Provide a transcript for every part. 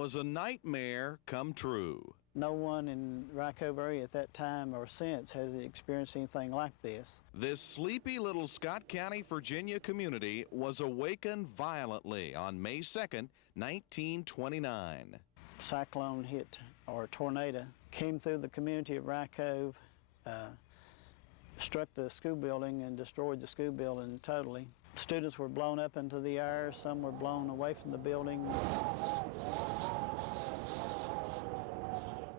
was a nightmare come true. No one in Rye Cove area at that time or since has experienced anything like this. This sleepy little Scott County, Virginia community was awakened violently on May 2nd, 1929. Cyclone hit, or tornado, came through the community of Rye Cove, struck the school building and destroyed the school building totally. Students were blown up into the air, some were blown away from the building.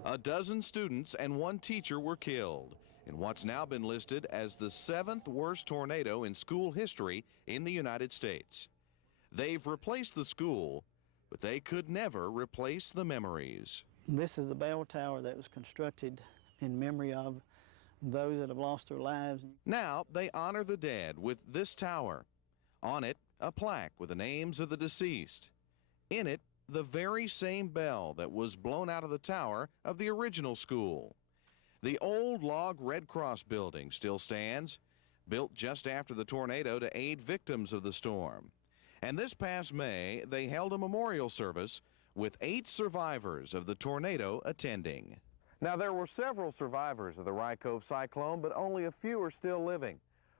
A dozen students and one teacher were killed in what's now been listed as the 7th worst tornado in school history in the United States. They've replaced the school, but they could never replace the memories. This is the bell tower that was constructed in memory of those that have lost their lives. Now they honor the dead with this tower. On it, a plaque with the names of the deceased. In it, the very same bell that was blown out of the tower of the original school. The old log Red Cross building still stands, built just after the tornado to aid victims of the storm. And this past May, they held a memorial service with 8 survivors of the tornado attending. Now, there were several survivors of the Rye Cove Cyclone, but only a few are still living.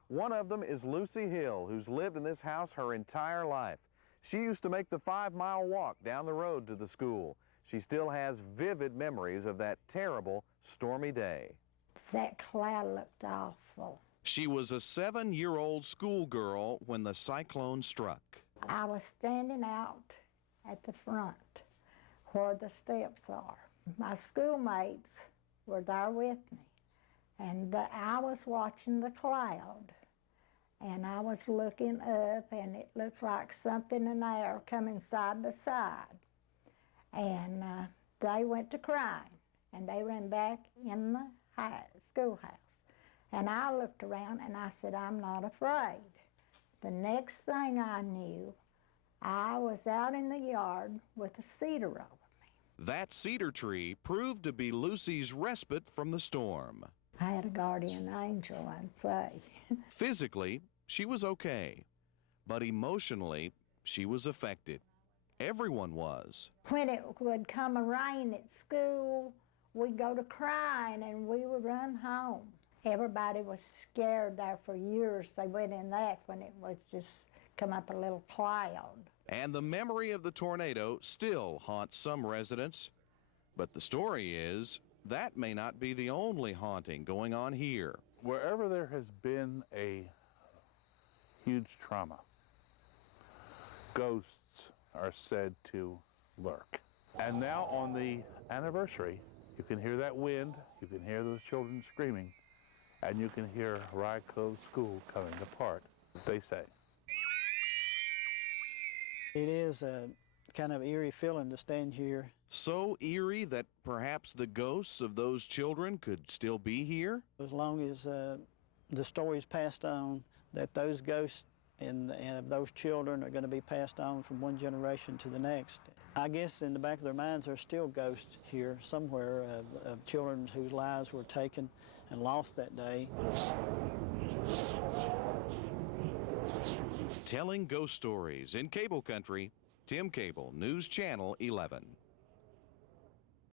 One of them is Lucy Hill, who's lived in this house her entire life. She used to make the 5-mile walk down the road to the school. She still has vivid memories of that terrible, stormy day. That cloud looked awful. She was a 7-year-old schoolgirl when the cyclone struck. I was standing out at the front where the steps are. My schoolmates were there with me, and I was watching the cloud. And I was looking up, and it looked like something in the air coming side by side. And they went to crying, and they ran back in the schoolhouse. And I looked around, and I said, I'm not afraid. The next thing I knew, I was out in the yard with a cedar over me. That cedar tree proved to be Lucy's respite from the storm. I had a guardian angel, I'd say. Physically, she was okay, but emotionally, she was affected. Everyone was. When it would come a rain at school, we'd go to crying and we would run home. Everybody was scared there for years. They went in that when it was just come up a little cloud. And the memory of the tornado still haunts some residents. But the story is that may not be the only haunting going on here. Wherever there has been a huge trauma, ghosts are said to lurk. And now on the anniversary, you can hear that wind, you can hear those children screaming, and you can hear Rye Cove School coming apart, they say. It is a kind of eerie feeling to stand here. So eerie that perhaps the ghosts of those children could still be here? As long as the stories passed on, that those ghosts and those children are going to be passed on from one generation to the next. I guess in the back of their minds there are still ghosts here somewhere of children whose lives were taken and lost that day. Telling ghost stories in Cable Country, Tim Cable, News Channel 11.